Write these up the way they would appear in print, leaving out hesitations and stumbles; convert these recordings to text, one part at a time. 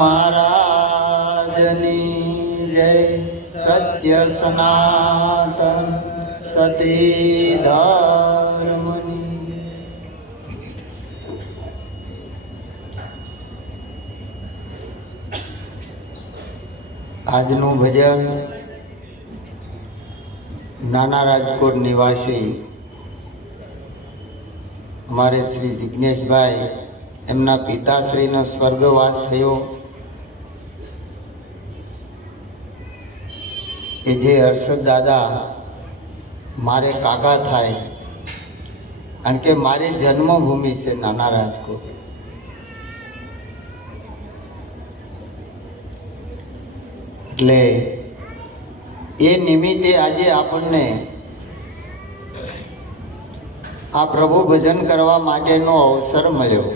મહારાજની જય. સત્ય સનાતન સતી ધર્મની. આજનું ભજન નાના રાજકોટ નિવાસી અમારે શ્રી જિજ્ઞેશભાઈ એમના પિતાશ્રીનો સ્વર્ગવાસ થયો કે જે હર્ષદ દાદા મારે કાકા થાય, કારણ કે મારી જન્મભૂમિ છે નાના રાજકોટ. એટલે એ નિમિત્તે આજે આપણને આ પ્રભુ ભજન કરવા માટેનો અવસર મળ્યો.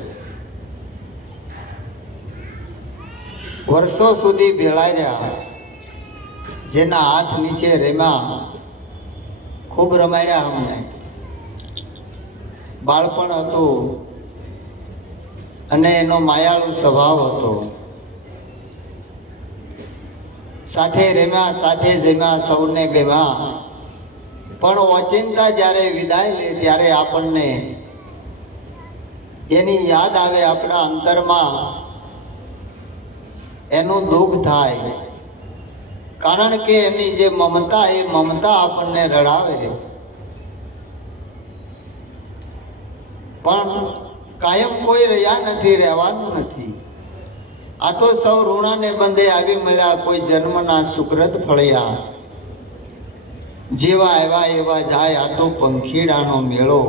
વર્ષો સુધી ભેળાયા, જેના હાથ નીચે રેમ્યા, ખૂબ રમાડ્યા. અમને બાળપણ હતું અને એનો માયાળુ સ્વભાવ હતો. સાથે રેમ્યા, સાથે જમ્યા, સૌને ગમ્યા. પણ ઓચિંતા જ્યારે વિદાય લે ત્યારે આપણને એની યાદ આવે, આપણા અંતરમાં એનું દુઃખ થાય. કારણ કે એની જે મમતા, એ મમતા આપણને રડાવે. પણ કાયમ કોઈ રહ્યા નથી, રહેવાનું નથી. આ તો સૌ ઋણાને બંધે આવી મળ્યા, કોઈ જન્મના સુકૃત ફળ્યા. જેવા આવ્યા એવા જાય, આ તો પંખીડાનો મેળો.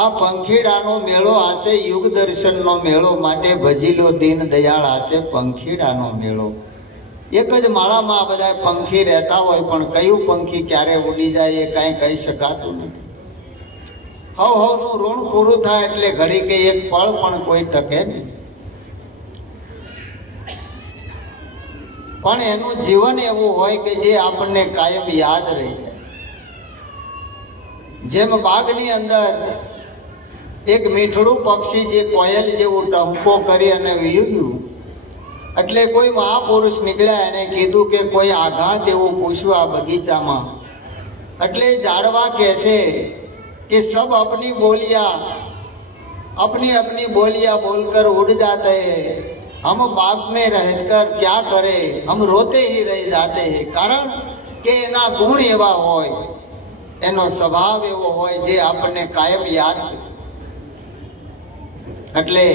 આ પંખીડાનો મેળો આશે યુગ દર્શનનો મેળો. માટે ભજીલો દીન દયાળ આશે પંખીડાનો મેળો. એક જ માળામાં બધા પંખી રહેતા હોય, પણ કયું પંખી ક્યારે ઉડી જાય એ કાંઈ કહી શકાતું નથી. હવનું ઋણ પૂરું થાય એટલે ઘડી કે એક પળ પણ કોઈ ટકે નહીં. પણ એનું જીવન એવું હોય કે જે આપણને કાયમ યાદ રહી જાય. જેમ બાગની અંદર એક મીઠડું પક્ષી જે કોયલ જેવું ટહુકો કરી અને વયું, એટલે કોઈ મહાપુરુષ નીકળ્યા, એને કીધું કે કોઈ આઘાત એવું પૂછ્યું આ બગીચામાં. એટલે ઝાડવા કહે છે કે સબ अपनी बोलियां बोलकर उड़ जाते हैं, हम बाग में रहकर क्या करे, हम रोते ही रह जाते हैं. કારણ કે એના ગુણ એવા હોય, એનો સ્વભાવ એવો હોય જે આપણને કાયમ યાદ છે. એટલે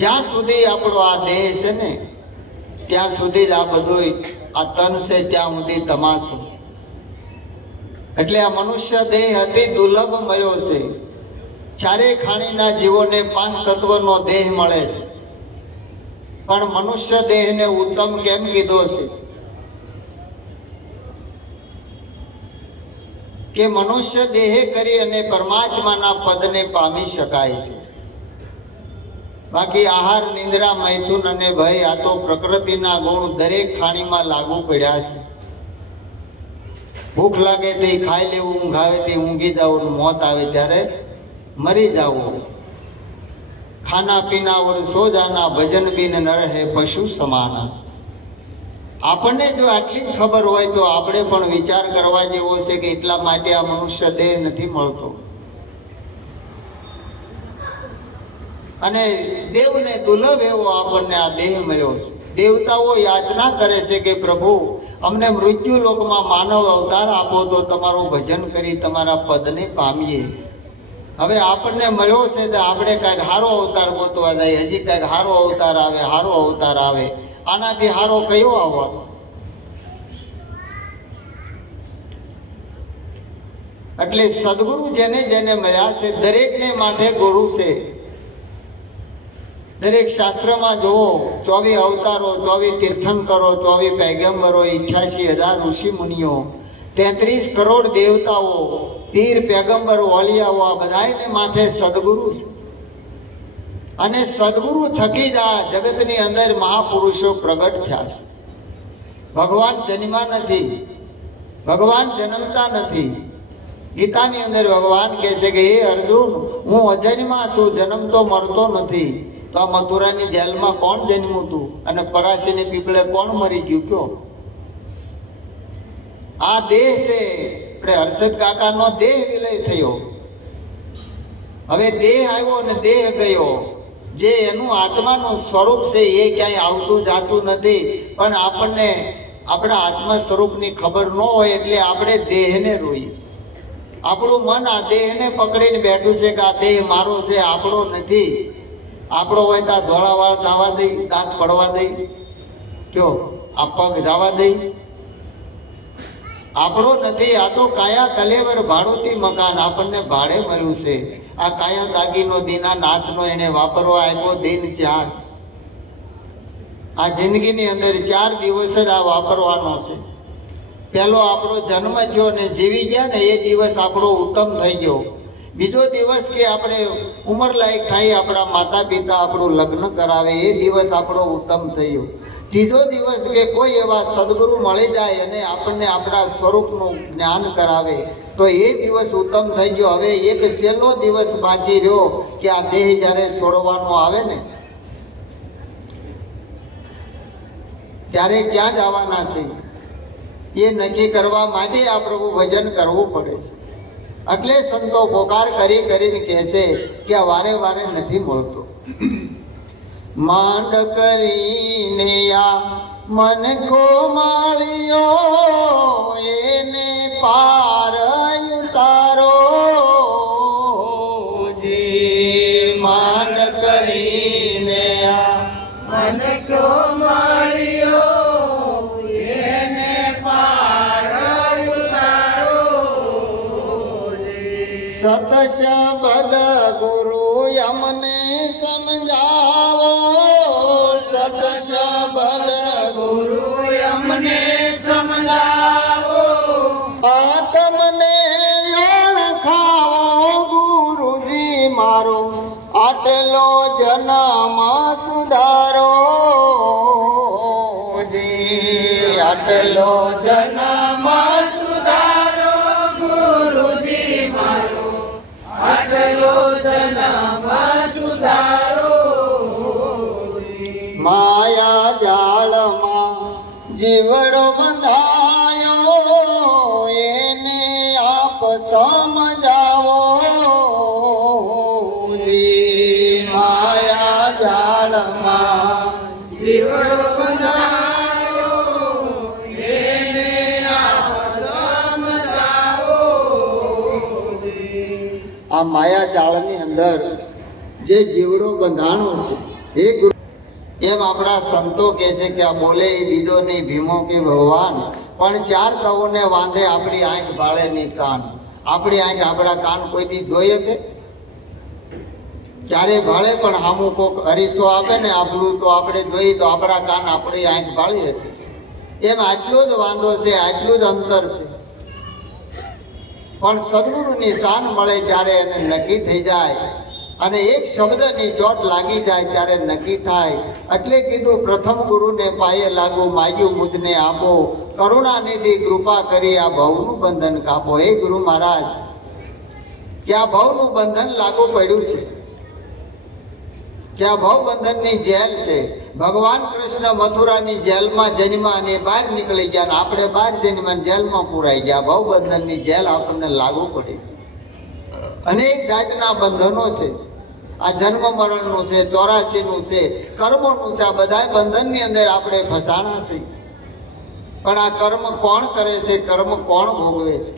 જ્યાં સુધી આપણો આ દેહ છે ને, ત્યાં સુધી જ આ બધું આ તન છે, ત્યાં સુધી તમાશો. એટલે આ મનુષ્ય દેહ અતિ દુર્લભ મળ્યો છે. ચારે ખાણીના જીવોને 5 તત્વનો દેહ મળે છે, પણ મનુષ્ય દેહને ઉત્તમ કેમ કીધો છે? કે મનુષ્ય દેહે કરી અને પરમાત્માના પદને પામી શકાય છે. બાકી આહાર, નિંદ્રા, મૈથુન અને ભય, આ તો પ્રકૃતિના ગુણ દરેક ખાણીમાં લાગુ પડ્યા છે. ભૂખ લાગે તે ખાઈ લેવું, ઊંઘ આવે તે ઊંઘી જવું, મોત આવે ત્યારે મરી જવું. ખાના પીના ઓર સો જાના, ભજન બિન નર હે પશુ સમાના. આપણને જો આટલી જ ખબર હોય તો આપણે પણ વિચાર કરવા જેવો છે કે એટલા માટે આ મનુષ્ય દેહ નથી મળતો. અને દેવને દુર્લભ એવો આપણને આ દેહ મળ્યો છે. દેવતાઓ યાચના કરે છે કે પ્રભુ અમને મૃત્યુ લોકમાં માનવ અવતાર આપો તો તમારું ભજન કરી તમારા પદને પામીએ. હવે આપણને મળ્યો છે તો આપણે કાંઈક હારો અવતાર ગોતવા જાય, હજી કાંઈક હારો અવતાર આવે, હારો અવતાર આવે. આનાથી હારો કયો આવવાનો? એટલે સદગુરુ જેને જેને મળ્યા છે, દરેકને માથે ગુરુ છે. દરેક શાસ્ત્રમાં જુઓ, 24 અવતારો, 24 તીર્થંકરો, 24 પૈગંબરો, 88,000 ઋષિ મુનિઓ, 33 કરોડ દેવતાઓ, પીર, પૈગંબર, ઓલિયાઓ, આ બધાને માથે સદગુરુ છે. અને સદગુરુ થકી જ આ જગતની અંદર મહાપુરુષો પ્રગટ થયા છે. ભગવાન જન્મા નથી, ભગવાન જન્મતા નથી. ગીતાની અંદર ભગવાન કહે છે કે હે અર્જુન, હું અજન્મા છું, જન્મતો મરતો નથી. તો આ મથુરાની જેલમાં કોણ જન્મ્યું હતું અને પરાશીની પીપળે કોણ મરી ગયું કયો? આ દેહ છે. આપણે હર્ષદ કાકાનો દેહ વિલય થયો. હવે દેહ આવ્યો અને દેહ ગયો. જે એનું આત્માનું સ્વરૂપ છે એ ક્યાંય આવતું જાતું નથી. પણ આપણને આપણા આત્મા સ્વરૂપની ખબર ન હોય એટલે આપણે દેહને રોઈએ. આપણું મન આ દેહને પકડીને બેઠું છે કે આ દેહ મારો છે, આપણો નથી. આપણો હોય તો આ ધોળા વાળ થવા દઈ, દાંત પડવા દઈ, કયો આ પગ જવા દઈ? આપણો નથી. આ તો કાયા કલેવર ભાડોતી મકાન આપણને ભાડે મળ્યું છે. આ કાયા દાગીનો દીના નાથનો એને વાપરવા આપ્યો દિન 4. આ જિંદગીની અંદર 4 દિવસ જ આ વાપરવાનો છે. પહેલો આપણો જન્મ થયો ને જીવી ગયા ને એ દિવસ આપણો ઉત્તમ થઈ ગયો. બીજો દિવસ કે આપણે ઉંમર લાયક થાય, આપણા માતા પિતા આપણું લગ્ન કરાવે, એ દિવસ આપણો ઉત્તમ થયો. ત્રીજો દિવસ કે કોઈ એવા સદગુરુ મળી જાય અને આપણને આપણા સ્વરૂપનું જ્ઞાન કરાવે તો એ દિવસ ઉત્તમ થઈ ગયો. હવે એક છેલ્લો દિવસ બાકી રહ્યો કે આ દેહ જ્યારે છોડવાનો આવે ને ત્યારે ક્યાં જવાના છે એ નક્કી કરવા માટે આ પ્રભુ ભજન કરવું પડે છે. એટલે સંતો પોકાર કરી કરીને કહે છે કે આ વારે વારે નથી મળતો. માંડ કરીને આ મન કો માળ્યો એને પાર ઉતારો જી. માંડ કરીને આ મન કો માળ્યો એને પાર ઉતારો સતશબ્દ ગુરુ અમને સમજાવો. સતશબ્દ ગુરુ અમને સમજાવો આત્મને ઓળખાવો ગુરુજી મારો આટલો જન્મ સુધારો જી. આટલો જન્મ સુધારો ગુરુજી મારો આટલો જન્મ સુધારો માયા જાળમાં જીવડો બંધાયો એને આપ સમજાવો જી. માયા જાળમાં જીવડો બંધાયો એને આપ સમજાવો. આ માયા જાળની અંદર જે જીવડો બંધાણો છે એ ગુરુ એમ આપણા સંતો કહે છે કે આ બોલે એ બીજો નહીં ભીમો કે ભગવાન. પણ 4 કહોને વાંધે આપણી આંખ ભાળે નહીં કાન. આપણી આંખ આપણા કાન કોઈ દી જોઈએ કે ક્યારે ભાળે? પણ સામું કોક હરીસો આપે ને આપણું તો આપણે જોઈએ તો આપણા કાન આપણી આંખ ભાળી હતી. એમ આટલો જ વાંધો છે, આટલું જ અંતર છે. પણ સદગુરુની શાન મળે ત્યારે એને નક્કી થઈ જાય અને એક શબ્દની ચોટ લાગી જાય ત્યારે નક્કી થાય. એટલે કીધું પ્રથમ ગુરુને પાયે લાગુ, માગ્યું મુજને આપો, કરુણાનિધિ કૃપા કરી આ ભવનું બંધન કાપો. હે ગુરુ મહારાજ, કે આ ભવનું બંધન લાગુ પડ્યું છે, કે આ ભવ બંધનની જેલ છે. ભગવાન કૃષ્ણ મથુરાની જેલમાં જન્મ્યા અને બહાર નીકળી ગયા, આપણે બહાર જન્મ્યા જેલમાં પુરાઈ ગયા. ભવ બંધનની જેલ આપણને લાગુ પડી છે. અનેક જાતના બંધનો છે. આ જન્મ મરણનું છે, 84નું છે, કર્મોનું છે. આ બધા બંધનની અંદર આપણે ફસાણા છે. પણ આ કર્મ કોણ કરે છે? કર્મ કોણ ભોગવે છે?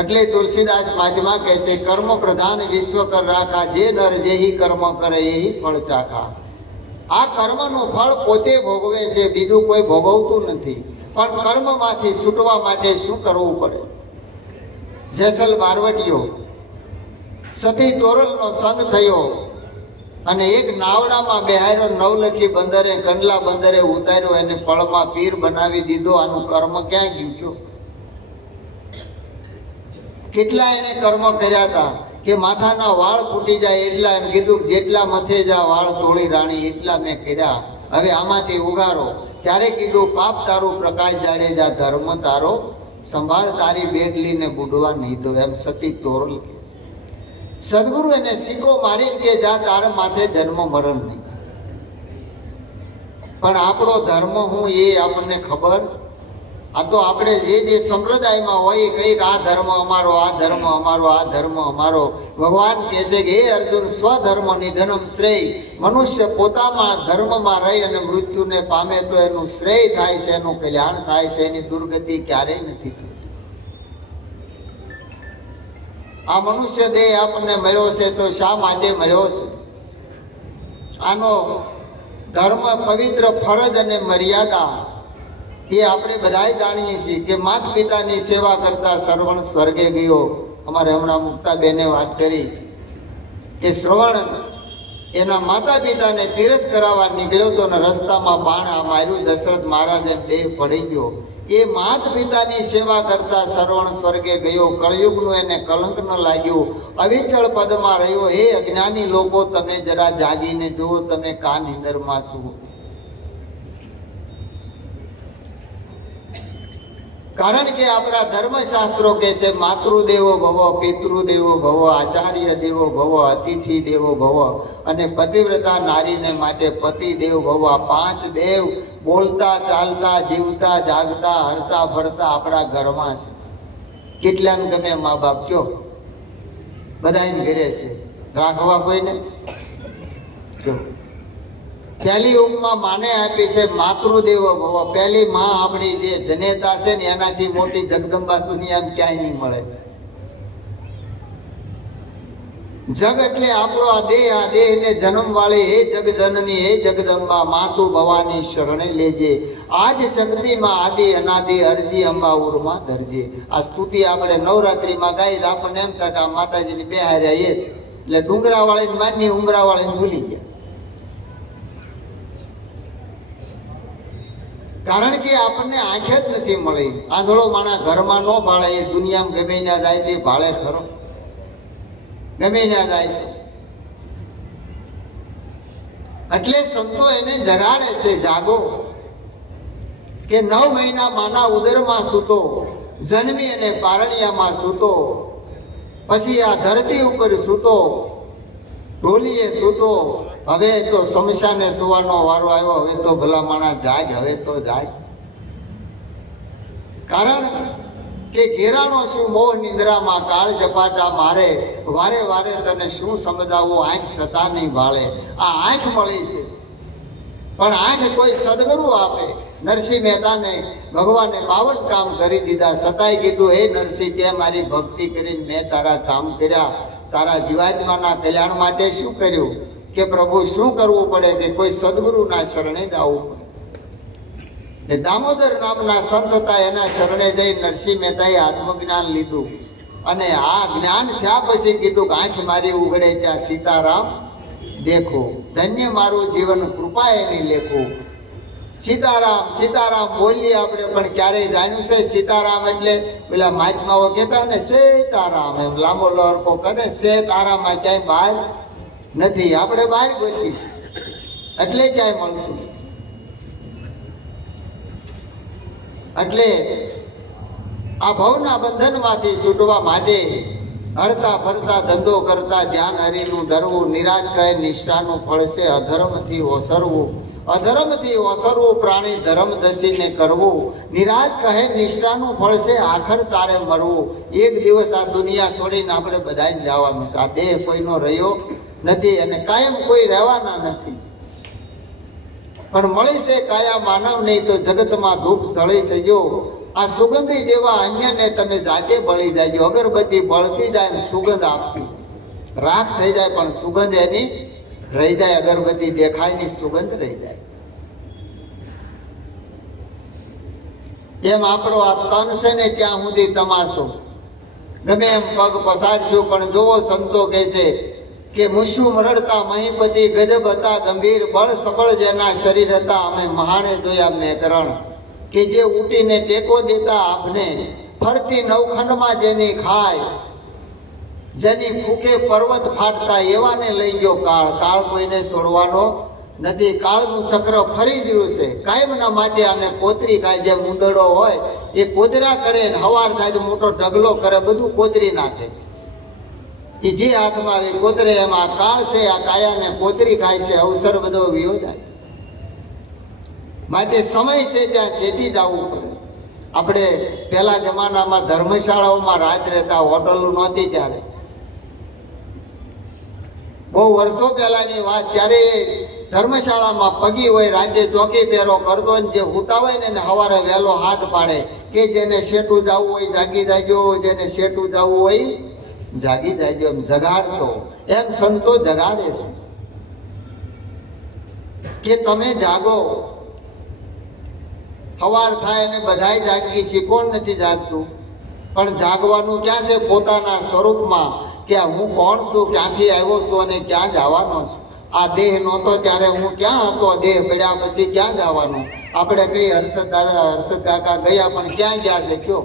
એટલે તુલસીદાસ મહાત્મા કહે છે કર્મ પ્રધાન વિશ્વ કર રાખા, જે નર જેહી કર્મ કરે એહી ફળ ચાખા. આ કર્મનું ફળ પોતે ભોગવે છે, બીજું કોઈ ભોગવતું નથી. પણ કર્મમાંથી છૂટવા માટે શું કરવું પડે? જેસલ બારવટીયો સતી તોરલનો સંગ થયો અને એક નાવડામાં બેહાર્યો, નવલખી બંદરે કંડલા બંદરે ઉતાર્યો, એને પળમાં પીર બનાવી દીધો. આનું કર્મ ક્યાં ગયું? કયો કેટલા એને કર્મ કર્યા હતા કે માથાના વાળ ફૂટી જાય એટલા. એમ કીધું જેટલા મથે જા વાળ તોડી રાણી, એટલા મેં કર્યા, હવે આમાંથી ઉગારો. ત્યારે કીધું પાપ તારું પ્રકાશ જાડેજા, ધર્મ તારો સંભાળ, તારી બેડલીને બુડવા નહીં દો. એમ સતી તોરલ કહે છે. સદગુરુ એને સિક્કો મારીને કે જા તારા માથે જન્મ મરણ નહીં. પણ આપણો ધર્મ હું એ આપણને ખબર. આ તો આપણે જે સંપ્રદાયમાં હોય કંઈક આ ધર્મ અમારો, આ ધર્મ અમારો, આ ધર્મ અમારો. ભગવાન કહે છે કે હે અર્જુન, સ્વધર્મ નિધનમ શ્રેય. મનુષ્ય પોતામાં ધર્મમાં રહી અને મૃત્યુને પામે તો એનું શ્રેય થાય છે, એનું કલ્યાણ થાય છે, એની દુર્ગતિ ક્યારેય નથી થતી. આ મનુષ્ય દેહ આપણને મળ્યો છે તો શા માટે મળ્યો છે? આનો ધર્મ, પવિત્ર ફરજ અને મર્યાદા એ આપણે બધા જાણીએ છીએ કે માતા પિતાની સેવા કરતા શ્રવણ સ્વર્ગે ગયો. અમારે હમણાં મુક્તા બેને વાત કરી કે શ્રવણ એના માતા પિતાને તીર્થ કરાવવા નીકળ્યો તો ને રસ્તામાં બાણ માર્યું, દશરથ મહારાજને દેહ પડી ગયો. એ માતા પિતાની સેવા કરતા શ્રવણ સ્વર્ગે ગયો. કળયુગનું એને કલંક ન લાગ્યું, અવિચળ પદમાં રહ્યો. હે અજ્ઞાની લોકો, તમે જરા જાગીને જુઓ, તમે કા નિંદરમાં છો. કારણ કે આપણા ધર્મશાસ્ત્રો કહે છે માતૃદેવો ભવ, પિતૃદેવો ભવ, આચાર્ય દેવો ભવ, અતિથિ દેવો ભવ અને પતિવ્રતા નારીને માટે પતિ દેવ ભવ. આ 5 દેવ બોલતા, ચાલતા, જીવતા, જાગતા, હરતા ફરતા આપણા ઘરમાં છે. કેટલાને ગમે મા બાપ કયો? બધાને ઘરે છે. રાખવા કોઈને? પહેલી ઉપમા માને આપી છે માતૃદેવો ભવ. પહેલી માં આપણી જે જનેતા છે ને એનાથી મોટી જગદંબા દુનિયામાં ક્યાંય નહીં મળે. જગ એટલે આપણો આ દેહને જન્મ વાળી હે જગજનની, હે જગદંબા, માતું ભવાની શરણે લેજે. આજ શક્તિમાં આદિ અનાદિ અરજી અંબા ઉરમાં ધરજે. આ સ્તુતિ આપણે નવરાત્રીમાં ગાઈ તો આપણને એમ થાય કે આ માતાજીની બે હાર્યા એ એટલે ડુંગરા વાળીને માની, ઉમરા વાળીને ભૂલી જાય. કારણ કે આપણને આંખે જ નથી મળી. આંધળો માણસ ઘરમાં ન ભાળે, એ દુનિયામાં ગમે ના જાય તે ભાળે ખરો, ગમે ના જાય. એટલે સંતો એને જગાડે છે, જાગો. કે 9 મહિના માના ઉદરમાં સૂતો, જન્મી અને પારણિયામાં સૂતો, પછી આ ધરતી ઉપર સૂતો, ઢોલીએ સૂતો. હવે તો શમશાને સુવાનો વારો આવ્યો. હવે તો ભલા માણસ જાગ, હવે તો જાગ. કારણ કે ઘેરાણો શું મોહ નિંદ્રામાં, કાળ ઝપાટા મારે, વારે વારે તને શું સમજાવવું, આંખ સતા નહીં ભાળે. આ આંખ મળી છે, પણ આંખ કોઈ સદગુરુ આપે. નરસિંહ મહેતાને ભગવાને 52 કામ કરી દીધા, છતાંય કીધું હે નરસિંહ, તે મારી ભક્તિ કરીને મેં તારા કામ કર્યા, તારા જીવાત્માના કલ્યાણ માટે શું કર્યું? કે પ્રભુ શું કરવું પડે? કે કોઈ સદગુરુના શરણે જવું પડે. દામોદર નામના સંત હતા, એના શરણે જઈ નરસિંહ મહેતાએ આત્મજ્ઞાન લીધું. અને આ જ્ઞાન થયા પછી કીધું કે આંખ મારી ઉઘડે ત્યાં સીતારામ દેખો, ધન્ય મારું જીવન કૃપા એની લેખો. સીતારામ સીતારામ બોલીએ આપણે, પણ ક્યારેય જાણ્યું છે સીતારામ એટલે પેલા મહાત્માઓ કહેતા ને સીતારામ, એમ લાંબો લડકો કરે. સીતારામમાં ક્યાંય બહાર નથી, આપણે બહાર ગોતી એટલે ક્યાંય મળતું. એટલે આ ભવના બંધનમાંથી છૂટવા માટે હરતા ફરતા ધંધો કરતા ધ્યાન હરિનું ધરવું. નિરાજ કહે નિષ્ઠાનું ફળ છે અધર્મથી ઓસરવું. અધર્મથી ઓસરવું પ્રાણી ધર્મ દસીને કરવું. નિરાજ કહે નિષ્ઠાનું ફળ છે આખર તારે મરવું. એક દિવસ આ દુનિયા છોડીને આપણે બધાને જવાનું છે. આ દેહ કોઈનો રહ્યો નથી અને કાયમ કોઈ રહેવાના નથી. પણ મળી છે કાયા માનવ નહીં તો જગતમાં ધૂપ જળી જજો. આ સુગંધી દેવા અન્યને તમે જાતે બળી જાજો. અગરબત્તી બળતી જાય, સુગંધ આપતી, રાખ થઈ જાય, પણ સુગંધ એની રહી જાય. અગરબત્તી દેખાય ની સુગંધ રહી જાય. એમ આપણો આ તન છે ને ત્યાં સુધી તમાશો. ગમે એમ પગ પસારશું, પણ જોવો સંતો કહે છે કે મુશું મરડતા મહીપતિ ગજબ હતા ગંભીર, બળ સબળ જેના શરીર હતા અમે મહાણે જોયા મેઘરણ. કે જે ઉટીને ટેકો દેતા આપને, ફરતી નવખંડમાં જેની ખાય, જેની ફૂકે પર્વત ફાટતા એવાને લઈ ગયો કાળ. કાળ કોઈને છોડવાનો નથી. કાળનું ચક્ર ફરી ગયું છે કાયમના માટે. આને કોતરી ખાય, જે મૂંદડો હોય એ કોતરા કરે, હવાર થાય મોટો ઢગલો કરે, બધું કોતરી નાખે. એ જે હાથમાં આવી કોતરે એમાં કાળ છે, આ કાયાને કોતરી ખાય છે, અવસર બધો વિયો જાય. માટે સમય છે ત્યાં ચેતી જવું પડે. આપણે પહેલા જમાનામાં ધર્મશાળાઓમાં રાત રહેતા, હોટલો નહોતી ત્યારે, બહુ વર્ષો પહેલાની વાત. ત્યારે ધર્મશાળામાં પગી હોય, રાતે ચોકી પહેરો કરતો, ને જે ઉતા હોય ને સવારે વહેલો હાથ પાડે કે જેને શેઠું જવું હોય જાગી જાજો, જેને શેઠું જવું હોય જાગી જાજો, એમ જગાડતો. એમ સંતો જગાડે છે કે તમે જાગો. સવાર થાય અને બધાય જાગી છે, કોણ નથી જાગતું? પણ જાગવાનું ક્યાં છે? પોતાના સ્વરૂપમાં, કે હું કોણ છું, ક્યાંથી આવ્યો છું અને ક્યાં જવાનો છું. આ દેહ નહોતો ત્યારે હું ક્યાં હતો, દેહ પડ્યા પછી ક્યાં જવાનું? આપણે કઈ હર્ષદ દાદા, હર્ષદ કાકા ગયા, પણ ક્યાં ગયા છે કયો?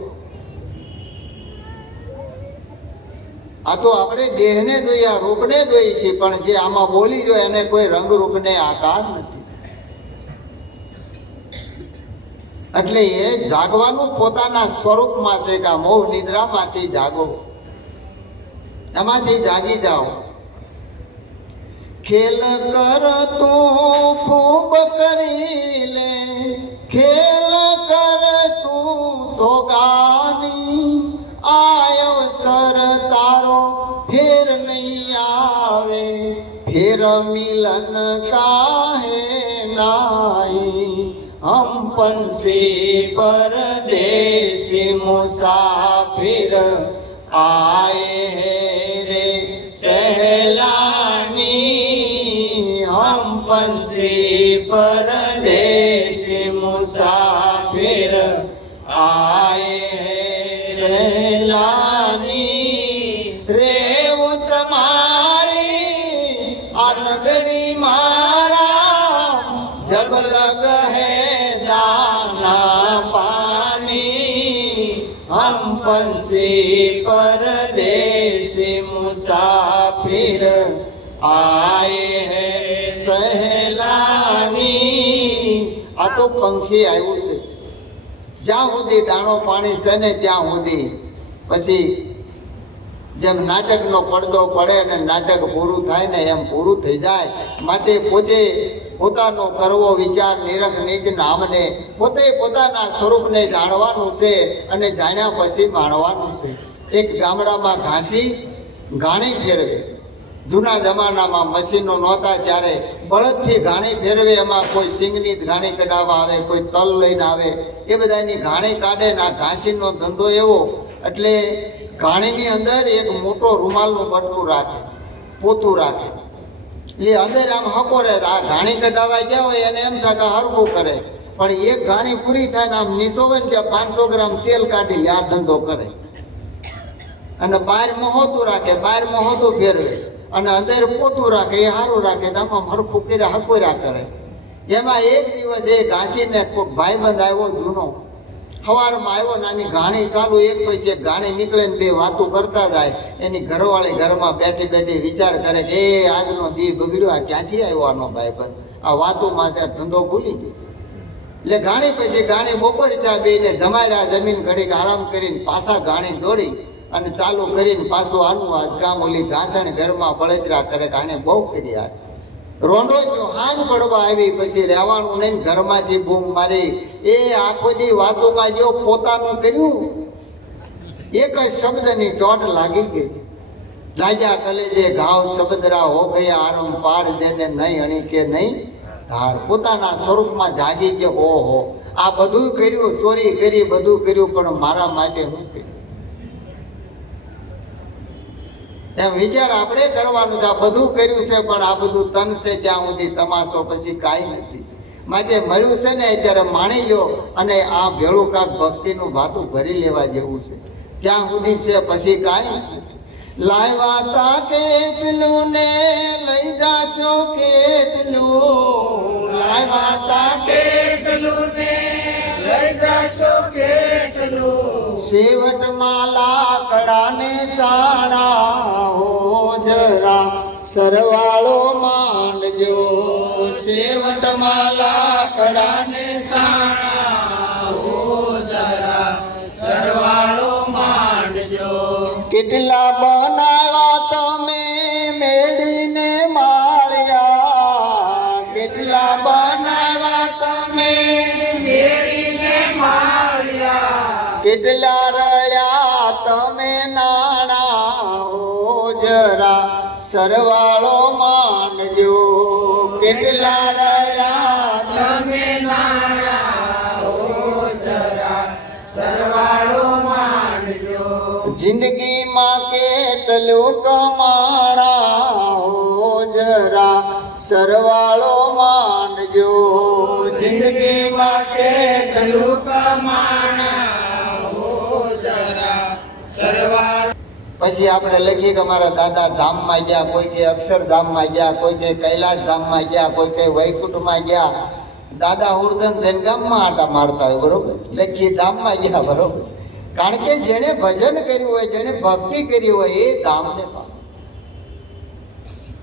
આ તો આપણે દેહને જોઈએ, રૂપને જોઈએ છીએ, પણ જે આમાં બોલી જોઈએ એને કોઈ રંગ રૂપને આકાર નથી. એટલે એ જાગવાનું પોતાના સ્વરૂપમાં છે કે આ મોહ નિદ્રામાંથી જાગો, એમાંથી જાગી જાઓ. ખેલ કર તું ખૂબ કરી લે, ખેલ કર તું સોગાની, આયો સર તારો ફેર નહીં આવે, ફેર મિલન કાહે નાઈ. हम पंछी परदेसी मुसाफिर आए हैं रे सहलानी, हम पंछी परदेसी मुसाफिर आए हैं सहलानी. रेव तुम्हारी आ नगरी मारा, जब लग है दाना पानी, हम पंछी परदेसी मुसाफिर आए हैं सहलानी. આ તો પંખી આવ્યું છે, જ્યાં સુધી દાણો પાણી છે ને ત્યાં સુધી. પછી જેમ નાટકનો પડદો પડે અને નાટક પૂરું થાય ને એમ પૂરું થઈ જાય. માટે પોતે પોતાનો કરવો વિચાર, નિરખ નિજ નામને, પોતે પોતાના સ્વરૂપને જાણવાનું છે અને જાણ્યા પછી માણવાનું છે. એક ગામડામાં ઘાસી ઘાણી ફેરવે. જૂના જમાનામાં મશીનો નહોતા ત્યારે બળદથી ઘાણી ફેરવે. એમાં કોઈ સિંગની ઘાણી કઢાવવા આવે, કોઈ તલ લઈને આવે, એ બધાની ઘાણી કાઢે ને આ ઘાસીનો ધંધો એવો. એટલે ઘાણીની અંદર એક મોટો રૂમાલનું બટકું રાખે, પોતું રાખે. એ અંદર આમ હકોરે, આ ઘાણી કઢાવા ગયા હોય એને એમ થાય કે હરખું કરે, પણ એક ઘાણી પૂરી થાય ને આમ નીસોવે ને ત્યાં 500 ગ્રામ તેલ કાઢી લે. આ ધંધો કરે અને બહાર મોહોતું રાખે, બહાર મોહોતું ફેરવે અને અંદર પોતું રાખે. એ સારું રાખે, આમાં હરખું કર્યા હકોર્યા કરે. એમાં એક દિવસ એ ઘાસીને કોઈ ભાઈબંધ આવ્યો જૂનો, સવારમાં આવ્યો ને આની ઘાણી ચાલુ, એક પછી એક ઘાણી નીકળે ને બે વાતો કરતા જાય. એની ઘરવાળી ઘરમાં બેઠી બેઠી વિચાર કરે કે એ આજનો દી બગડ્યો, આ ક્યાંથી આવ્યો આનો ભાઈબંધ, આ વાતોમાં ત્યાં ધંધો ભૂલી ગયો. એટલે ઘાણી પછી ઘાણી બપોર ત્યાં બેને જમાડ્યા, જમીન ઘડીક આરામ કરીને પાછા ઘાણી દોડી અને ચાલુ કરીને પાછું આનું આ કામ ઓલી ઘાસણ ઘરમાં બળતરા કરે. ઘાણે બહુ કરી આ રોંડો જો હાથ પડવા આવી પછી રહેવાનું નહીં, ઘરમાંથી બૂમ મારી. એ આખો દી વાતોમાં જો પોતાનું કર્યું, એક જ શબ્દની ચોટ લાગી ગઈ. રાજા કલેજે ઘાવ શબ્દરા હો ગયા આરમ પાર, જેને નહીં અણી કે નહીં ધાર. પોતાના સ્વરૂપમાં જાગી ગયો. ઓહો, આ બધું કર્યું, ચોરી કરી, બધું કર્યું, પણ મારા માટે હું કર્યું એમ વિચાર આપણે કરવાનું છે. આ બધું કર્યું છે પણ આ બધું તન છે ત્યાં સુધી તમાશો, પછી કાંઈ નથી. માટે મળ્યું છે ને ત્યારે માણી લો અને આ ભેળું કાક ભક્તિનું ભાતું ભરી લેવા જેવું છે. ત્યાં સુધી છે, પછી કાંઈ નથી. લાવ્યા તા કેટલું ને લઈ જાશો કેટલું, લાવ્યા તા કેટલું ને લઈ જાશો કેટલું, સેવટમાં લાકડાને સાણા હો જરા સરવાળો માંડજો, સેવટમાં લાકડાને સાણા હો જરા સરવાળો માંડજો. કેટલા બનાવ્યા તો કેટલા રહ્યા તમે નાણા હો જરા સરવાળો માનજો કેટલા રહ્યા તમે નાણા હો જરા સરવાળો માંડજો જિંદગીમાં કેટલું કમાણા હો જરા સરવાળો માનજો જિંદગીમાં કેટલું કમાણા હો જરા સરવાળો. પછી આપણે લખીએ કે અમારા દાદા ધામમાં ગયા, કોઈ કે અક્ષરધામમાં ગયા, કોઈ કે કૈલાસ ધામમાં ગયા, કોઈ કે વૈકુંઠમાં ગયા. દાદા ઉર્ધન થઈને ગામમાં આટા મારતા હોય, બરોબર, લખીએ ધામમાં ગયા, બરોબર. કારણ કે જેણે ભજન કર્યું હોય, જેણે ભક્તિ કરી હોય એ ધામને પામે.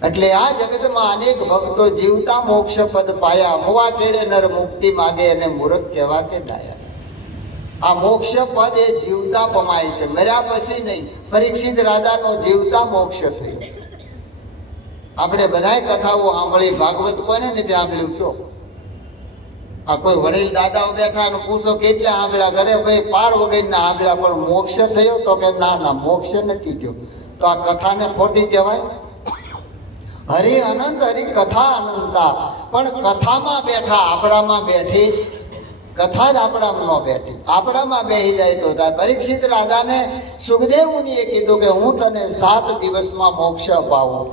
એટલે આ જગતમાં અનેક ભક્તો જીવતા મોક્ષ પદ પાયા, મોવા કેડે નર મુક્તિ માગે અને મૂર્ખ કહેવા કે ડાયા. આ મોક્ષ પદ એ જીવતા પમાય છે, મર્યા પછી નહીં. પરીક્ષિત રાજાનો જીવતા મોક્ષ થયો. આપણે બધાય કથાઓ સાંભળી, ભાગવત કોને નથી સાંભળ્યું કયો? આ કોઈ વડીલ દાદાઓ બેઠા અને પૂછો કેટલા સાંભળ્યા? ઘરે ભાઈ પાર વગરના સાંભળ્યા, પણ મોક્ષ થયો? તો કે ના ના, મોક્ષ નથી થયો. તો આ કથાને ખોટી કહેવાય? હરિ અનંત હરિ કથા અનંતા. પણ કથામાં બેઠા, આપણામાં બેઠી કથા જ આપણામાં ન બેઠી, આપણામાં બેસી જાય તો થાય. પરીક્ષિત રાજાને સુખદેવ મુનિએ કીધું કે હું તને 7 દિવસમાં મોક્ષ અપાવું.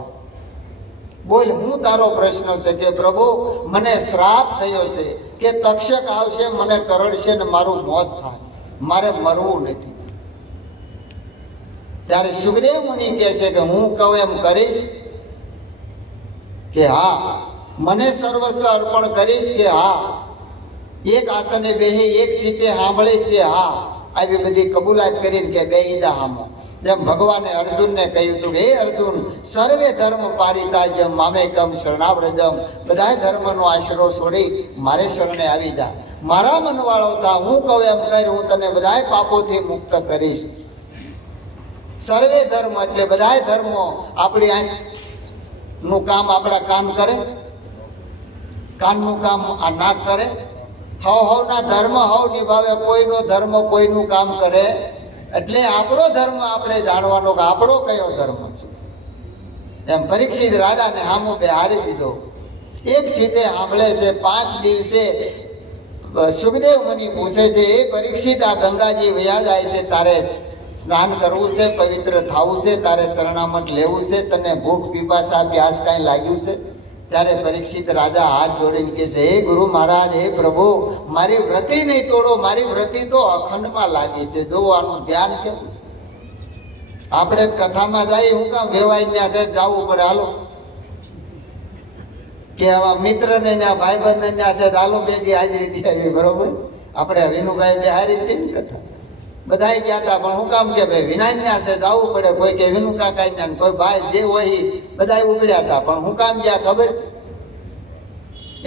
બોલ, હું તારો પ્રશ્ન છે કે પ્રભુ મને શ્રાપ થયો છે કે તક્ષક આવશે, મને કરડશે ને મારું મોત થાય, મારે મરવું નથી. ત્યારે સુખદેવ મુનિ કહે છે કે હું કહું એમ કરીશ? કે હા. મને સર્વસ્વ અર્પણ કરીશ? કે હા. એક આસને બેહી એક ચિત્તે સાંભળીશ? કે હા. આવી બધી કબૂલાત કરીને કે બેહી જા હામો. જેમ ભગવાને અર્જુનને કહ્યું હતું, હે અર્જુન, સર્વે ધર્મ પારિતાજ્યમ મામેકમ શરણાવ્રજમ. બધા ધર્મનો આશરો છોડી મારે શરણે આવી જા, મારા મનવાળો થા. હું કહું એમ કર, હું તને બધા પાપોથી મુક્ત કરીશ. સર્વે ધર્મ એટલે બધા ધર્મો. આપણી આંખનું કામ આપણા કાન કરે, કાનનું કામ આ નાક કરે. હવના ધર્મ હવ નિભાવે, કોઈનો ધર્મ કોઈનું કામ કરે. એટલે આપણો ધર્મ આપણે જાણવાનો કે આપણો કયો ધર્મ છે. એમ પરીક્ષિત રાજાને સામો બેહારી દીધો. એક ચિત્તે સાંભળે છે. 5 દિવસે સુખદેવ મુનિ પૂછે છે, એ પરીક્ષિત, આ ગંગાજી વયા જાય છે, તારે સ્નાન કરવું છે, પવિત્ર થવું છે, તારે ચરણામઠ લેવું છે, તને ભૂખ પીપાસા પ્યાસ કાંઈ લાગ્યું છે? ત્યારે પરીક્ષિત રાજા હાથ જોડીને કહે છે, હે ગુરુ મહારાજ, હે પ્રભુ, મારી વ્રતિ નહીં તોડો, મારી વ્રતિ તો અખંડમાં લાગી છે. જો આનું ધ્યાન કેવું છે. આપણે કથામાં જઈએ, હું કામ વેવાઈ ત્યાં જવું પડે? હાલો કે આવા મિત્રને ત્યાં ભાઈબંધને ત્યાં છે, હાલો 2 દી હાજરી આવી, બરોબર. આપણે વિનુભાઈ બેહારી હતી ને કથા, બધા ગયા હતા, પણ હું કામ કે ભાઈ વિનાન્યા છે જવું પડે. કોઈ કે વિનુ કાકા ને, કોઈ ભાઈ જે હોય બધા ઉપડ્યા હતા, પણ હું કામ ગયા ખબર?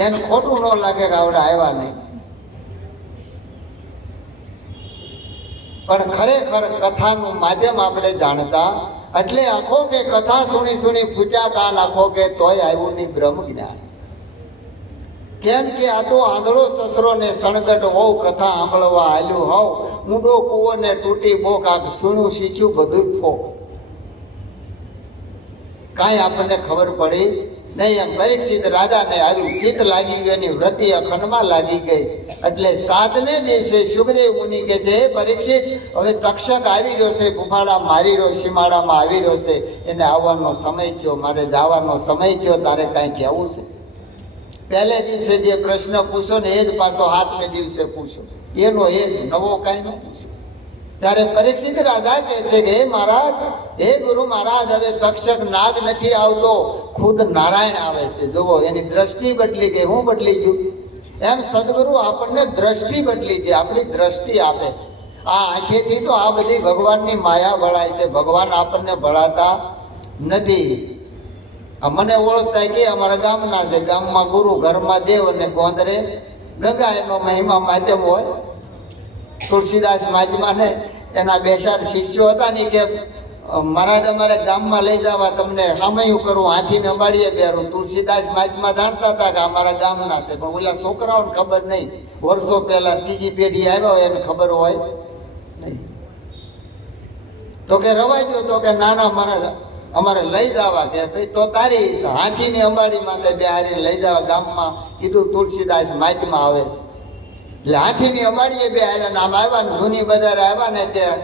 એને ખોટું ન લાગે કે આવડે આવ્યા નહીં. પણ ખરેખર કથાનું માધ્યમ આપણે જાણતા, એટલે આખો કે કથા સુણી ફૂટ્યા કાન, આખો કે તોય આવ્યું નહીં બ્રહ્મ જ્ઞાન. કેમ કે આ તો આંધળો સસરો ને સણગટ હોવ, કથા સાંભળવા હાલ્યું હોવ, ઊંડો કૂવો ને તૂટી બોક, આ સુણું શીખ્યું બધું ફોક. કાંઈ આપણને ખબર પડી નહીં. એમ પરીક્ષિત રાજાને આવ્યું ચિત્ત લાગી ગયું, એની વ્રતિ અખંડમાં લાગી ગઈ. એટલે 7મે દિવસે સુખદેવ મુનિ કહે છે, હે પરીક્ષિત, હવે તક્ષક આવી રહ્યો છે, બુફાડા મારી રહ્યો, સીમાડામાં આવી રહ્યો છે, એને આવવાનો સમય થયો, મારે જવાનો સમય થયો, તારે કાંઈ કહેવું છે? પહેલે દિવસે જે પ્રશ્ન પૂછો ને એ જ પાછો 7મે દિવસે પૂછો, એનો એ જ, નવો કાંઈ ન પૂછો. ત્યારે પરીક્ષિત રાજા કહે છે કે હે મહારાજ, હે ગુરુ મહારાજ, હવે તક્ષક નાગ નથી આવતો, ખુદ નારાયણ આવે છે. જુઓ, એની દ્રષ્ટિ બદલી ગઈ. હું બદલી ગયું? એમ સદગુરુ આપણને દ્રષ્ટિ બદલી ગઈ, આપણી દ્રષ્ટિ આપે છે. આ આંખેથી તો આ બધી ભગવાનની માયા ભળાય છે, ભગવાન આપણને ભળાતા નથી. મને ઓળખતા કે અમારા ગામના છે, ગામમાં ગુરુ, ઘરમાં દેવ અને ગોંદરે ગંગા, એનો મહિમા માધ્યમ હોય. તુલસીદાસ મહાત્મા ને એના 2-4 શિષ્યો હતા ને કે મહારાજ અમારે ગામમાં લઈ જવા, તમને સામયું કરું, હાથીને અંબાડીએ બેરું. તુલસીદાસ મહાત્મા જાણતા હતા કે અમારા ગામના છે, પણ ઓલા છોકરાઓને ખબર નહીં. વર્ષો પહેલા 3જી પેઢી આવ્યા હોય એને ખબર હોય નહીં. તો કે રવાઈ દો, તો કે ના ના અમારે લઈ જવા. કે ભાઈ તો તારી હાથીની અંબાડી માથે બેહારી લઈ જવા ગામમાં, કીધું તુલસીદાસ માહિતીમાં આવે છે. એટલે હાથીની અંબાડીએ બેહાર્યા નામ આવ્યા ને જૂની બજારે આવ્યા ને ત્યાં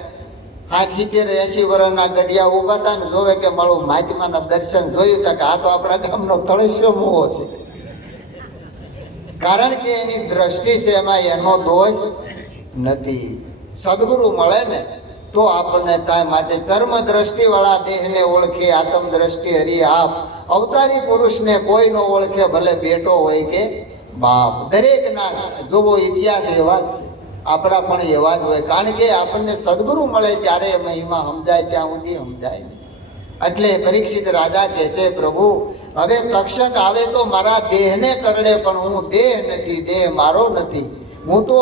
60-70-80 વર્ષના ગઢિયા ઉભા હતા ને જોવે કે મારું મહાત્માના દર્શન જોયું તા કે આ તો આપણા ગામનો તળસ્યો મોહો છે. કારણ કે એની દ્રષ્ટિ છે, એમાં એનો દોષ નથી. સદગુરુ મળે ને તો આપણને કાંઈ માટે ચર્મ દ્રષ્ટિ વાળા દેહને ઓળખે, આત્મ દ્રષ્ટિ હરી આપ. અવતારી પુરુષને કોઈ ન ઓળખે, ભલે બેટો હોય કે બાપ. દરેક ના જોવો ઇતિહાસ એવા જ છે, આપણા પણ એવા જ હોય. કારણ કે આપણને સદગુરુ મળે ત્યારે મહિમા સમજાય, ત્યાં સુધી સમજાય નહીં. એટલે પરીક્ષિત રાજા કહે છે, પ્રભુ હવે તક્ષક આવે તો મારા દેહને કરડે, પણ હું દેહ નથી, દેહ મારો નથી. હું તો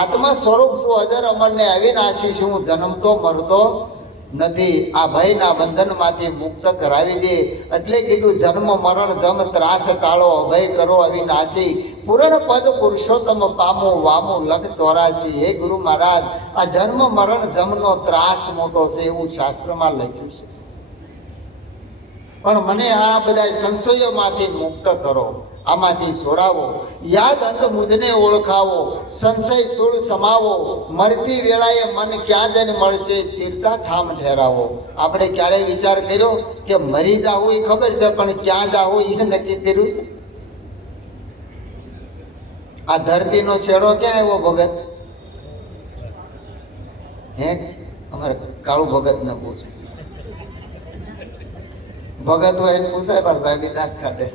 આત્મા સ્વરૂપ છું, અજર અમર ને અવિનાશી છું. હું જન્મતો મરતો નથી. આ ભયના બંધનમાંથી મુક્ત કરાવી દે. એટલે કીધું જન્મ મરણ જમ ત્રાસ ટાળો, અભય કરો અવિનાશી. પૂર્ણ પદ પુરુષોત્તમ પામો, વામો લખ 84. હે ગુરુ મહારાજ, આ જન્મ મરણ જમનો ત્રાસ મોટો છે એવું શાસ્ત્રમાં લખ્યું છે. પણ મને આ બધા સંશયોમાંથી મુક્ત કરો, આમાંથી છોડાવો. યાદ અંત મુજને ઓળખાવો, સંશય સૂળ સમાવો. મરતી વેળાએ મન ક્યાં જઈને મળશે, સ્થિરતા ઠામ ઠેરાવો. આપણે ક્યારેય વિચાર કર્યો કે મરી જાવું એ ખબર છે, પણ ક્યાં જાવું એ નક્કી કર્યું છે? આ ધરતીનો છેડો ક્યાં આવ્યો ભગત? હે, અમારે કાળુ ભગત ને પૂછે. ભગત હોય એને પૂછાય, પણ ભાઈ દાંત કાઢે.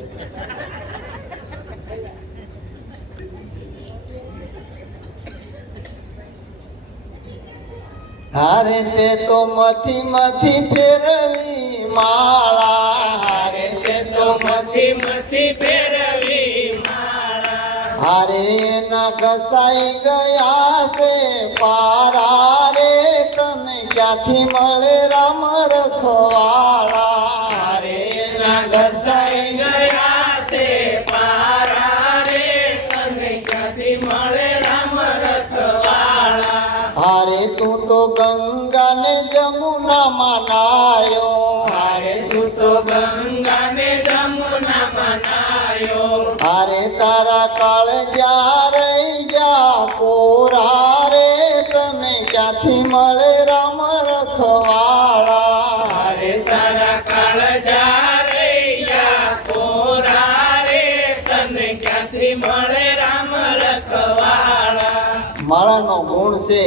હારે તે તો મથી ફેરવી માળા, હારે તે તો મથી ફેરવી માળા. હારે એના ઘસાઈ ગયા છે પારા રે, તને ક્યાંથી મળે રામ રખવાળા. હારે એના ઘસાઈ ગયા છે પારા રે, તને ક્યાંથી મળે રામ રખવાળા. હારે તું તો ગંગા ને જમુનામાં નાયો, હારે તું તો ગંગા ને જમુનામાં નાયો. હારે તારા કાળજા રહી ગયા કોરા રે, તને ક્યાંથી મળે રામ રખવાળા. હારે તારા કાળજા રહી ગયા કોરા રે, તને ક્યાંથી મળે રામ રખવાળા. માળાનો ગુણ છે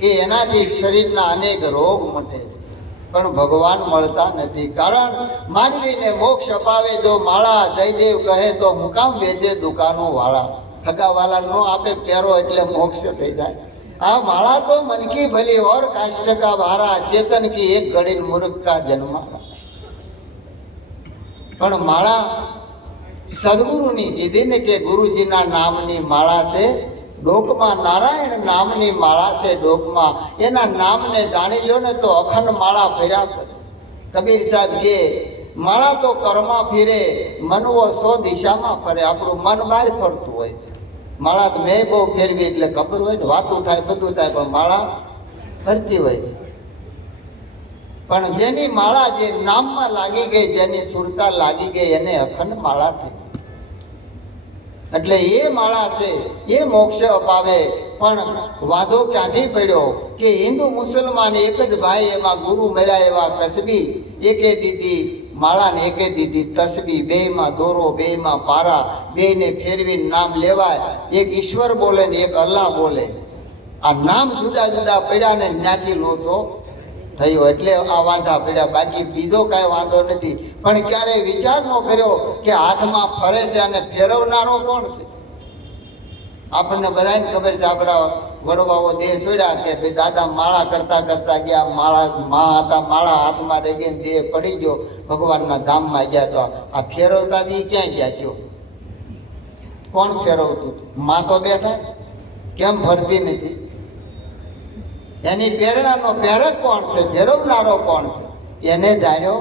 કે એનાથી શરીરના અનેક રોગ મટે છે, પણ ભગવાન મળતા નથી. કારણ માનવીને મોક્ષ અપાવે જો માળા. જયદેવ કહે તો મુકામ વેચે દુકાનો વાળા. ઠગાવાલા નો આપે પહેરો એટલે મોક્ષ થઈ જાય. આ માળા તો મન કી ભલી ઓર કાષ્ટ કા ભારા, ચેતન કી એક ઘડી મૂર્ખ કા જન્મા. પણ માળા સદગુરુની દીધી ને કે ગુરુજીના નામની માળા છે. ડોકમાં નારાયણ નામની માળા છે. ડોકમાં એના નામને જાણી લો ને તો અખંડ માળા ફેર્યા કરે. કબીર સાહેબ કે માળા તો કરમાં ફીરે, મનવો 100 દિશામાં ફરે. આપણું મન બહાર ફરતું હોય. માળા તો મેં બહુ ફેરવી એટલે ખબર હોય ને, વાતું થાય બધું થાય, પણ માળા ફરતી હોય. પણ જેની માળા જે નામમાં લાગી ગઈ, જેની સુરતા લાગી ગઈ, એને અખંડ માળા થઈ. એટલે એ માળા છે એ મોક્ષ અપાવે. પણ વાંધો ક્યાંથી પડ્યો કે હિન્દુ મુસલમાન એક જ ભાઈ, એમાં ગુરુ મળ્યા એવા કસબી. એકે દીધી માળા ને એકે દીધી તસબી. બેમાં દોરો, બેમાં પારા, બેને ફેરવીને નામ લેવાય. એક ઈશ્વર બોલે ને એક અલ્લાહ બોલે. આ નામ જુદા જુદા પડ્યા ને ત્યાંથી લોચો થયો. એટલે આ વાંધા પડ્યા, બાકી બીજો કાંઈ વાંધો નથી. પણ ક્યારેય વિચાર ન કર્યો કે હાથમાં ફરે છે અને ફેરવનારો કોણ છે? આપણને બધાને ખબર છે, આપણા વડવાઓ દેહ છોડ્યા કે ભાઈ દાદા માળા કરતા કરતા ગયા, માં હતા, માળા હાથમાં રહી ગઈ, દેહ પડી ગયો, ભગવાનના ધામમાં ગયા. તો આ ફેરવતા દી ક્યાં ગયા ગયો? કોણ ફેરવતું? માં તો બેઠા, કેમ ફરતી નથી? એની પ્રેરણાનો પ્રેરક કોણ છે? ફેરવનારો કોણ છે? એને જાણ્યો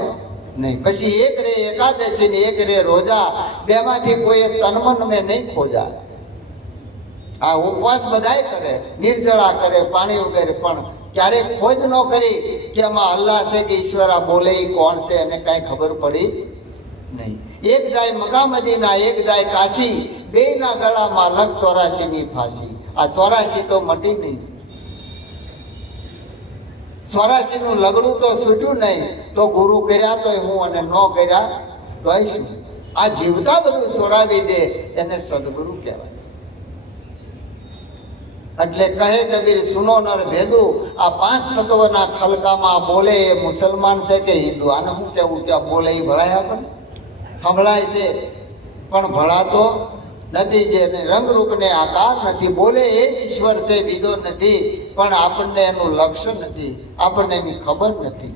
નહીં. પછી એક રે એકાદશી ને એક રે રોજા, બેમાંથી કોઈ તનમન મેં નહીં ખોજા. આ ઉપવાસ બધાય કરે, નિર્જળા કરે, પાણી વગેરે, પણ ક્યારેક ખોજ ન કરી કે આમાં અલ્લાહ છે કે ઈશ્વર આ બોલે એ કોણ છે એને કાંઈ ખબર પડી નહીં. એક જાય મક્કા મદીના, એક જાય કાશી, બેયના ગળામાં લખ 84ની ફાંસી. આ 84 તો મટી નહીં. 84 નું લગડું તો છૂટ્યું નહીં, તો ગુરુ કર્યા તોય હું અને ન કર્યા તોય શું. આ જીવતા બધું છોડાવી દે એને સદગુરુ કહેવાય. એટલે કહે કબીર સુનો નર ભેદુ, આ 5 તત્વના ખલકામાં બોલે એ મુસલમાન છે કે હિન્દુ. આને શું કહેવું કે આ બોલે એ ભળાય આપણને? સંભળાય છે પણ ભળાતો નથી. જે રંગરૂપને આકાર નથી, બોલે એ જ ઈશ્વર છે, બીજો નથી. પણ આપણને એનું લક્ષ્ય નથી, આપણને એની ખબર નથી.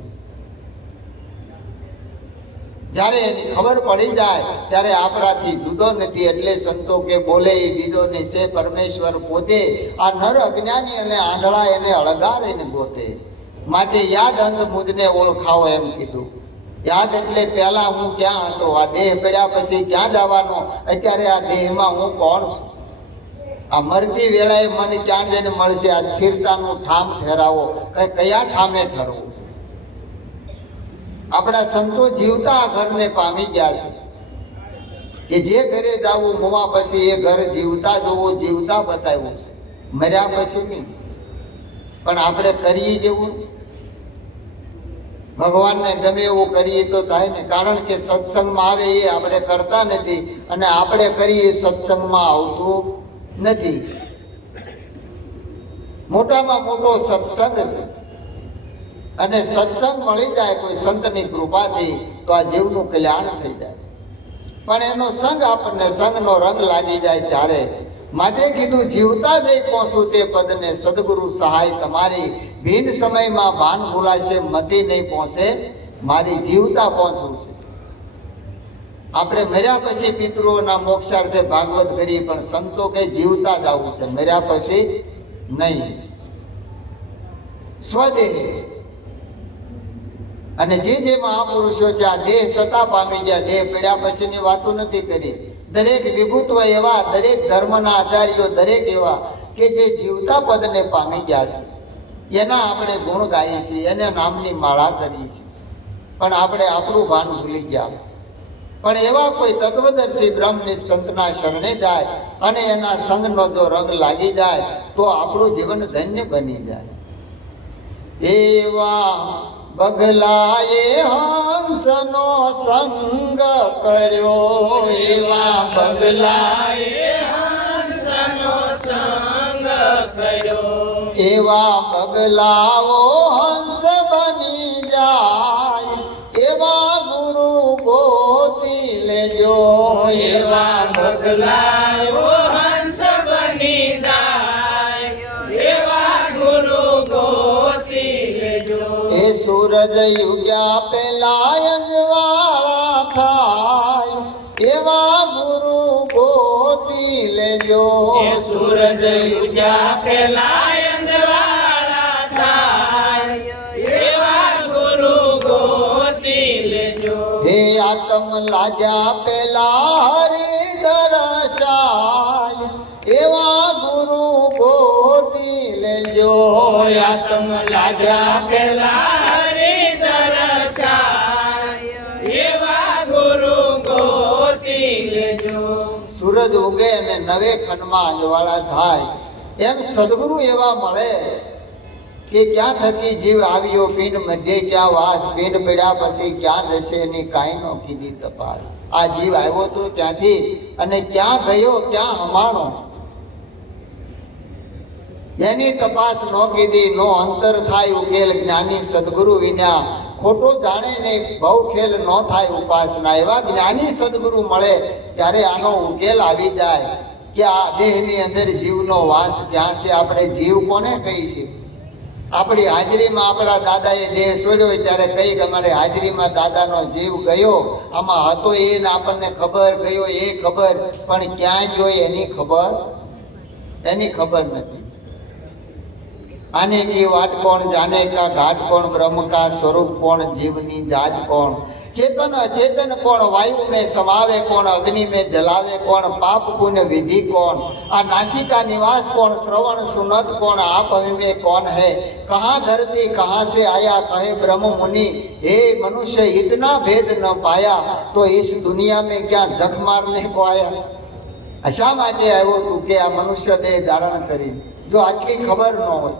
જ્યારે એની ખબર પડી જાય ત્યારે આપણાથી જુદો નથી. એટલે સંતો કે બોલે એ બીજો નહીં છે પરમેશ્વર પોતે. આ નર અજ્ઞાની અને આંધળા એને અળગારે ને ગોતે. માટે યાદ અંત મુજને ઓળખાવો એમ કીધું. યાદ એટલે પહેલા હું ક્યાં હતો, આ દેહ પડ્યા પછી ક્યાં જવાનો, અત્યારે આ દેહમાં હું કોણ છું. આ મરતી વેળાએ મને ક્યાં જઈને મળશે. આ સ્થિરતાનું ઠામ ઠેરાવો, કયા ઠામે ઠરવું. આપણા સંતો જીવતા આ ઘરને પામી ગયા છે કે જે ઘરે જાવું મોવા પછી એ ઘર જીવતા જોવું, જીવતા બતાવ્યું છે, મર્યા પછી નહીં. પણ આપણે કરીએ જેવું, ભગવાનને ગમે એવું કરીએ તો થાય ને. કારણ કે સત્સંગમાં આવે એ આપણે કરતા નથી, અને આપણે કરીએ સત્સંગમાં આવતું નથી. મોટામાં મોટો સત્સંગ છે, અને સત્સંગ મળી જાય કોઈ સંતની કૃપાથી તો આ જીવનું કલ્યાણ થઈ જાય. પણ એનો સંગ આપણને સંગનો રંગ લાગી જાય ત્યારે. માટે કીધું જીવતા જઈ પહોંચું તે પદને, સદગુરુ સહાય તમારી. ભીન સમયમાં ભાન ભૂલાશે, મતી નહીં પહોંચે મારી. જીવતા પહોંચવું છે. આપણે મર્યા પછી પિતૃઓના મોક્ષાર્થે ભાગવત કરીએ, પણ સંતો કે જીવતા જ આવવું છે, મર્યા પછી નહીં. સ્વદેહ અને જે મહાપુરુષો છે આ દેહ સતા પામી ગયા, દેહ પડ્યા પછીની વાતો નથી કરી. દરેક વિભૂત્વ એવા, દરેક ધર્મના આચાર્યો દરેક એવા કે જે જીવતા પદને પામી ગયા છે, એના આપણે ગુણ ગાઈએ છીએ, એને નામની માળા કરીએ છીએ. પણ આપણે આપણું ભાન ભૂલી ગયા. પણ એવા કોઈ તત્વદર્શી બ્રહ્મની સંતના શરણે જાય અને એના સંગનો જો રંગ લાગી જાય તો આપણું જીવન ધન્ય બની જાય. એવા બગલાએ હંસનો સંગ કર્યો, એવા બગલાએ હંસનો સંગ કર્યો. એવા બગલાઓ હંસ બની જાય, એવા ગુરુ ગોતી લેજો. એવા બગલાઓ હંસ બની જાય, એવા ગુરુ ગોતી લેજો. એ સૂરજ યુગ્યા પેલા અંજવાળા થાય, એવા ગુરુ ગોતી લેજો. એ સૂરજ ઉગ્યા પેલા અંજવાળા થાય, એવા ગુરુ ગોતી લેજો. હે આત્મ લાગ્યા પેલા હરિ દર્શાય, એવા ગુરુ ગોતી લેજો. આત્મ લાગ્યા પેલા હરિ દર્શાય, એવા ગુરુ ગોતી લેજો. સૂરજ ઉગે અને નવે ખંડમાં અંજવાળા થાય, એમ સદગુરુ એવા મળે કે ક્યાં થકી જીવ આવ્યો, પિંડ મધ્ય ક્યાં વાસ, પિંડ પડ્યા પછી ક્યાં જશે એની કાંઈ નો કીધી તપાસ. આ જીવ આવ્યો તો ક્યાંથી અને ક્યાં ગયો, ક્યાં હમાણો, એની તપાસ નો કીધી. નો અંતર થાય ઉકેલ, જ્ઞાની સદગુરુ વિના ખોટો જાણે ને ભવ ખેલ ન થાય ઉપાસના. એવા જ્ઞાની સદગુરુ મળે ત્યારે આનો ઉકેલ આવી જાય કે આ દેહની અંદર જીવનો વાસ ક્યાં છે. આપણે જીવ કોને કહી છે? આપણી હાજરીમાં આપણા દાદાએ દેહ છોડ્યો ત્યારે કઈ અમારે હાજરીમાં દાદાનો જીવ ગયો, આમાં હતો એ ને આપણને ખબર, ગયો એ ખબર, પણ ક્યાં ગયો એની ખબર નથી. आने की वाट कौन जाने का घाट कौन ब्रह्म का स्वरूप कौन जीवनी जाज कौन चेतन अचेतन कौन वायु में समावे कौन अग्नि में जलावे कौन पाप पुण्य विधि कौन आ नासी का निवास कौन श्रवण सुनत कौन आप अभी में कौन है कहाँ धरती कहाँ से आया कहे ब्रह्म मुनि हे मनुष्य इतना भेद न पाया तो इस दुनिया में क्या जख मारने को आया शा માટે આવ્યો તું કે આ મનુષ્ય દેહ ધારણ કરી જો આટલી ખબર ન હોય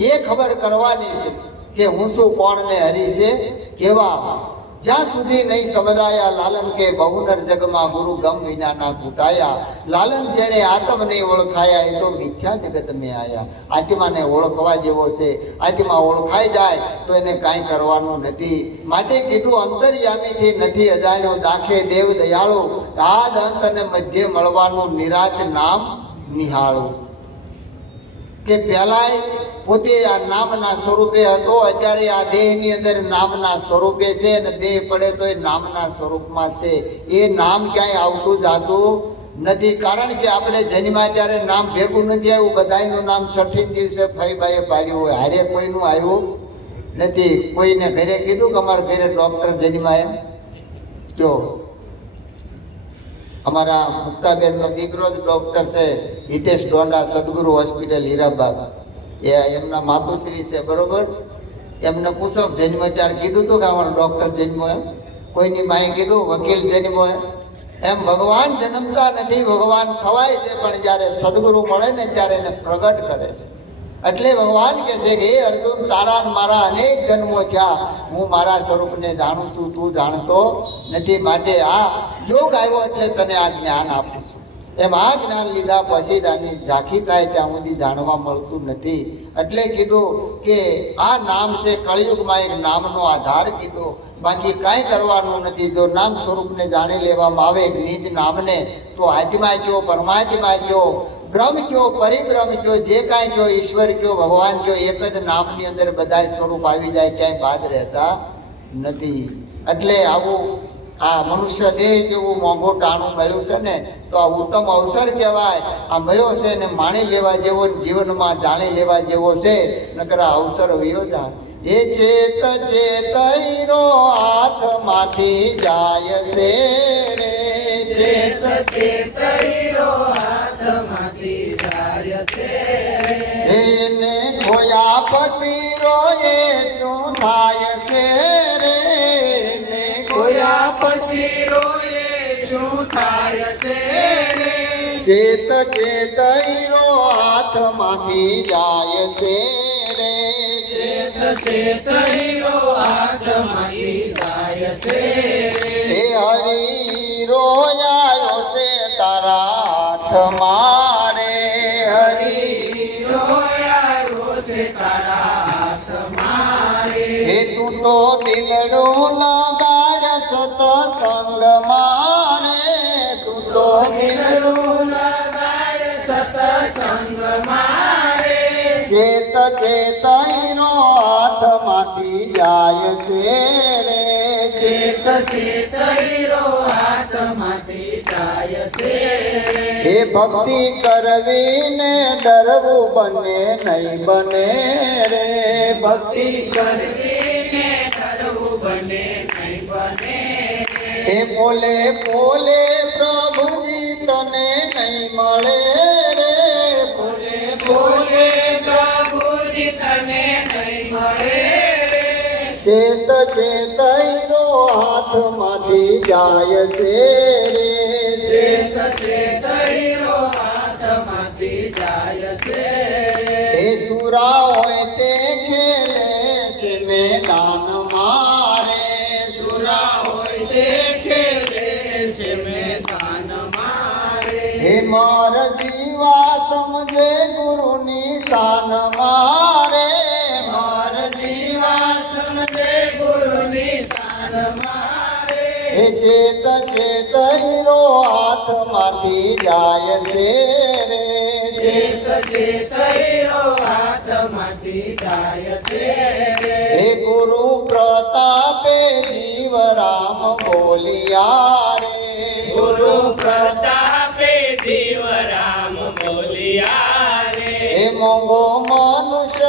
એ ખબર કરવાની છે કે હું શું કોણ ને હરી છે કેવા જ્યાં સુધી નહીં સમજાયા લાલન કે બહુનર જગમાં ગુરુ ગમ વિના ના કૂટાયા લાલન જેણે આત્મ નહીં ઓળખાયા એ તો મિથ્યા જગત મેં આયા આત્માને ઓળખવા જેવો છે આત્મા ઓળખાઈ જાય તો એને કાંઈ કરવાનું નથી માટે કીધું અંતર્યામીથી નથી અજાણ્યો દાખે દેવ દયાળુ આદ અંત અને મધ્ય મળવાનું નિરાત નામ નિહાળું કે પહેલાય પોતે આ નામના સ્વરૂપે હતો અત્યારે આ દેહની અંદર નામના સ્વરૂપે છે અને દેહ પડે તો એ નામના સ્વરૂપમાં છે એ નામ ક્યાંય આવતું જાતું નથી કારણ કે આપણે જન્મ્યા ત્યારે નામ ભેગું નથી આવ્યું બધાયનું નામ છઠ્ઠી દિવસે ફઈબાઈએ પાડ્યું હોય હારે કોઈનું આવ્યું નથી કોઈને ઘરે કીધું કે અમારા ઘરે ડૉક્ટર જન્મ્યા એમ જો અમારા મુક્તાબેનનો દીકરો જ ડૉક્ટર છે હિતેશ ડોંડા સદગુરુ હોસ્પિટલ હીરાબાગ એ એમના માતુશ્રી છે બરોબર એમને પૂછો જન્મ ત્યારે કીધું હતું કે અમારો ડૉક્ટર જન્મો એમ કોઈની માએ કીધું વકીલ જન્મો એમ ભગવાન જન્મતા નથી ભગવાન થવાય છે પણ જ્યારે સદગુરુ મળે ને ત્યારે એને પ્રગટ કરે છે એટલે ભગવાન કહે છે કે હે અર્જુન તારા મારા અનેક જન્મો થયા હું મારા સ્વરૂપને જાણું છું તું જાણતો નથી માટે આ યોગ આવ્યો એટલે તને આ જ્ઞાન આપું છું એમ આ જ્ઞાન લીધા પછી આની ઝાંખી થાય ત્યાં સુધી જાણવા મળતું નથી એટલે કીધું કે આ નામ છે કળિયુગમાં એક નામનો આધાર કીધો બાકી કાંઈ કરવાનું નથી જો નામ સ્વરૂપને જાણી લેવામાં આવે નિજ નામને તો આત્મા કયો પરમાત્મા કયો બ્રહ્મ કયો પરિબ્રહ્મ કયો જે કાંઈ કયો ઈશ્વર કયો ભગવાન કયો એક જ નામની અંદર બધા સ્વરૂપ આવી જાય ક્યાંય બાદ રહેતા નથી એટલે આવું આ મનુષ્ય દેહ જેવું મોંઘું ટાણું મળ્યું છે ને તો આ ઉત્તમ અવસર કહેવાય આ મળ્યો છે ને માણી લેવા જેવો જીવનમાં જાણી લેવા જેવો છે નકર આ અવસર વયો જાય એ ચેત ચેતઈરો હાથમાંથી જાય છે રે ચેત ચેતઈરો હાથમાંથી જાય છે એને ખોયા પછી રોએ શું થાય છે રે ખોયા પછી રોએ શું થાય છે રે ચેત ચેતઈરો હાથમાંથી જાય છે રે ચેત ચેતઈરો હાથમાંથી જાય છે હે હરી રોયાયો છે તારા હાથમાં રે હરી રોયાયો છે તારા હાથમાં રે હે તું તો દિલડું લગાડ સતસંગમાં રે તું તો દિલડું લગાડ સતસંગમાં રે ચેત ચેતઈનો હાથમાંથી જાય છે રે ચેત ચેતઈરો હાથમાંથી જાય છે હે ભક્તિ કરવી ને ડરવું બને નહીં બને રે ભક્તિ કરવી ને ડરવું બને નહીં બને હે બોલે બોલે પ્રભુજી તને નહીં મળે રે બોલે બોલે પ્રભુજી તને નહીં મળે રે ચેત ચેતઈનો હાથમાંથી જાય છે રે ચેત ચેતઈરો હાથમાંથી જાય છે હે સુરા હોય તે ખેલે છે મેદાન મારે સુરા હોય તે ખેલે છે મેદાન મારે હે માર જીવા સમજે ગુરુની શાન મારે માર જીવા સમજે ગુરુની શાન મારે હે ચેત ચેતઈનો હાથમાંથી જાય છે રે ચેત ચેતઈરો હાથમાંથી જાય છે હે ગુરુ પ્રતાપે જીવ રામ બોલિયા રે ગુરુ પ્રતાપે જીવ રામ બોલિયા રે હે મોંઘો મનુષ્ય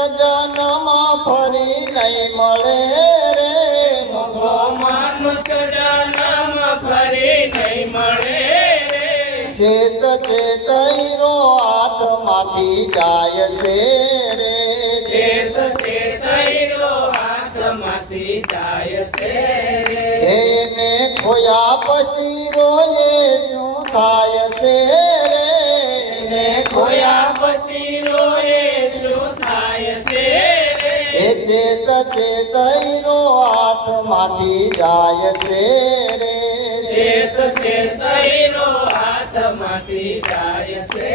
ચેત ચેતઈરો હાથમાંથી જાય છે રે ચેત ચેતઈરો હાથમાંથી જાય છે રે એને ખોયા પછી રોયે શું થાય છે રે એને ખોયા પછી રોએ શું થાય છે રે એ ચેત ચેતઈરો હાથમાંથી જાય છે રે ચેત ચેતઈરો હાથમાંથી જાય છે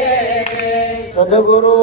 રે સદગુરુ